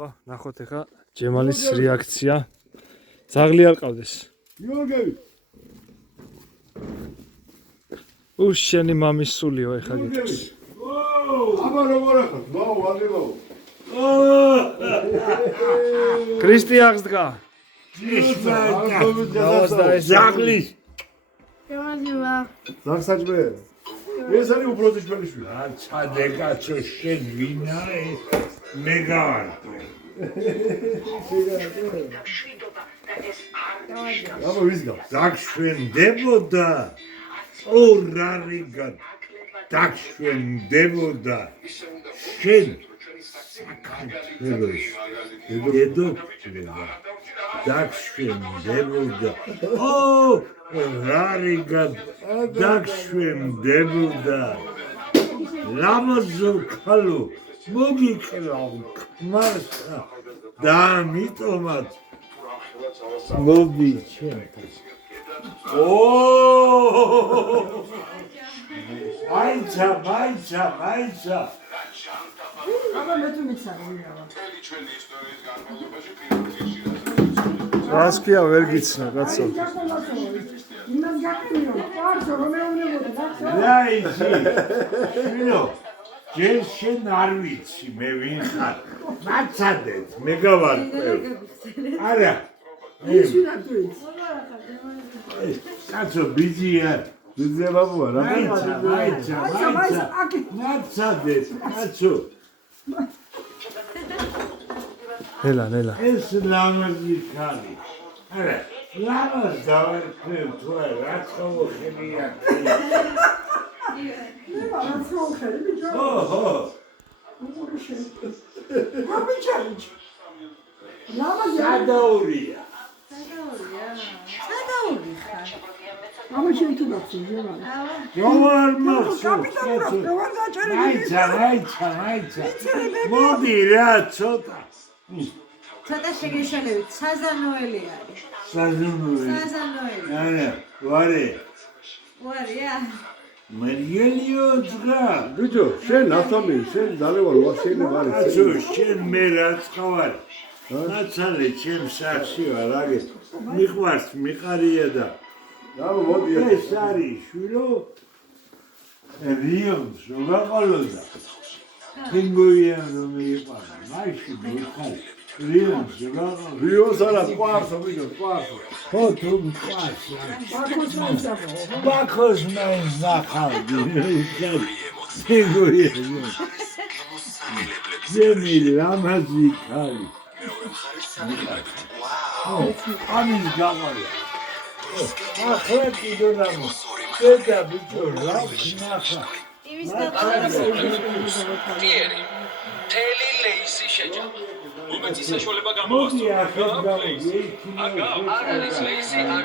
მადლობა. ნახოთ ახლა ჯემალის რეაქცია. ძაღლი არ ყავდეს. გიორგევი. უშენი მამის სულიო ახლა გიტყვის. აბა როგორ ახალ? ვაუ, ვაუ. კრისტი აღსდგა. ძაღლის. მადლობა. ზარსაჭმე. ეს არის უბრალოდ ჩვენიშვილი. ჩადე კაცო შენ ვინა ეს მეგარ აბა ვის გავს? დაგშვენდებოდა ორარიგა დაგშვენდებოდა შენ საქართველოს დედო დაგშვენდებოდა ორარიგა დაგშვენდებოდა ლამაზო ქალო მოგიკლავ ქმარსა და ამიტომაც მოვიჩენ მაიცა აბა მე თუ მიცავ. რას ქვია ვერ გიცნა კაცო. იმას გაკეთებიო. პარსო რომეუნებოდა. რაიცი შვილო ჯერ შენ არ ვიცი მე ვინ ხარ მაცადეთ მე გავარკვევ არა ის ვინ არ თვით? კაცო ბიძია ვიზე ბაბუა რა? მაიცა მაცადეთ კაცო ნელა. ეს ლამაზი ქალი არა ლამაზ დავარკვევ თუ არა რაც ხოხებია რაც მოხერე ბიჭო. ლამაზი სადაურია სადაური ხარ. ამა შენ თუ გახსოვს ჯემალი? ჯოვარ მახსოვს კაპიტანურად დავარ დაჭერილი. მაიცა მოდი რა ცოტა ცოტა შეგეშალებით, საზანოელი არის. საზანოელი. არა ვარე ვარია? მარიელიო ძღა ბიჭო, შენ ასამი, შენ დალევალ ვასილი ვარ. კაცო შენ მე რაც ხარ ნაცალე ჩემ სახში ვარ აგე მიყვარს მიყარია და აბა მოდი. ეს არის შვილო რიონს ვაყოლოდა პინგვიან რომ იყარა მაიში მიხარ რიონს ვაყოლოდა რიოს არა, ყვარსო ბიჭო, ყვარსო. ხო თუ მყავს ბაქოს მაინცახო. ბაქოს მაინც ნახავდი პინგვიან ზემილი ლამაზი ქალი ამის გავარია ახლა კიდო რამო დედა ბიჭო რა ნახა იმის დაყარება თელი ლეისი შეჭა. უმეტი საშუალება მოდი გამოასწრო. ახლა გავიგე არ არის ლეისი, არ